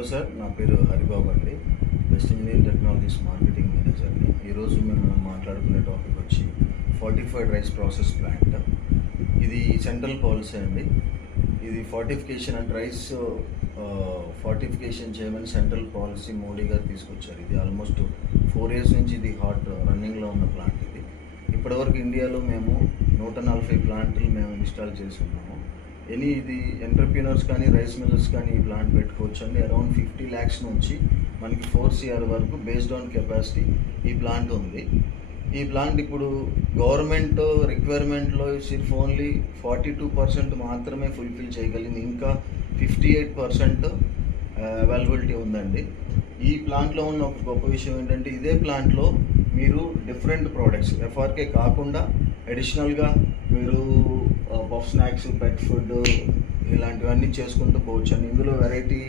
Hello sir, నా పేరు హరిబాబు అండి. బెస్ట్ ఇంజనీరింగ్ టెక్నాలజీస్ మార్కెటింగ్ మేనేజర్ని. ఈరోజు మేము మాట్లాడుకునే టాపిక్ వచ్చి ఫార్టిఫైడ్ రైస్ ప్రాసెస్ ప్లాంట్. ఇది సెంట్రల్ పాలసీ అండి. ఇది ఫార్టిఫికేషన్ అండ్ రైస్ ఫార్టిఫికేషన్ చేయమని సెంట్రల్ పాలసీ మోడీ గారు తీసుకొచ్చారు. ఇది ఆల్మోస్ట్ 4 years నుంచి ఇది రన్నింగ్లో ఉన్న ప్లాంట్. ఇది ఇప్పటివరకు ఇండియాలో మేము 140 ప్లాంట్లు మేము ఇన్స్టాల్ చేసి ఉన్నాము. ఇది ఎంటర్ప్రీనర్స్ కానీ రైస్ మిల్లర్స్ కానీ ఈ ప్లాంట్ పెట్టుకోవచ్చు అండి. అరౌండ్ 50 lakhs నుంచి మనకి 4 crore వరకు బేస్డ్ ఆన్ కెపాసిటీ ఈ ప్లాంట్ ఉంది. ఈ ప్లాంట్ ఇప్పుడు గవర్నమెంట్ రిక్వైర్మెంట్లో సిర్ఫ్ ఓన్లీ 42% మాత్రమే ఫుల్ఫిల్ చేయగలిగింది. ఇంకా 58% అవైలబిలిటీ ఉందండి. ఈ ప్లాంట్లో ఉన్న ఒక గొప్ప విషయం ఏంటంటే, ఇదే ప్లాంట్లో మీరు డిఫరెంట్ ప్రోడక్ట్స్ ఎఫ్ఆర్కే కాకుండా అడిషనల్గా మీరు పఫ్ స్నాక్స్, పెట్ ఫుడ్ ఇలాంటివన్నీ చేసుకుంటూ పోవచ్చు అండి. ఇందులో వెరైటీ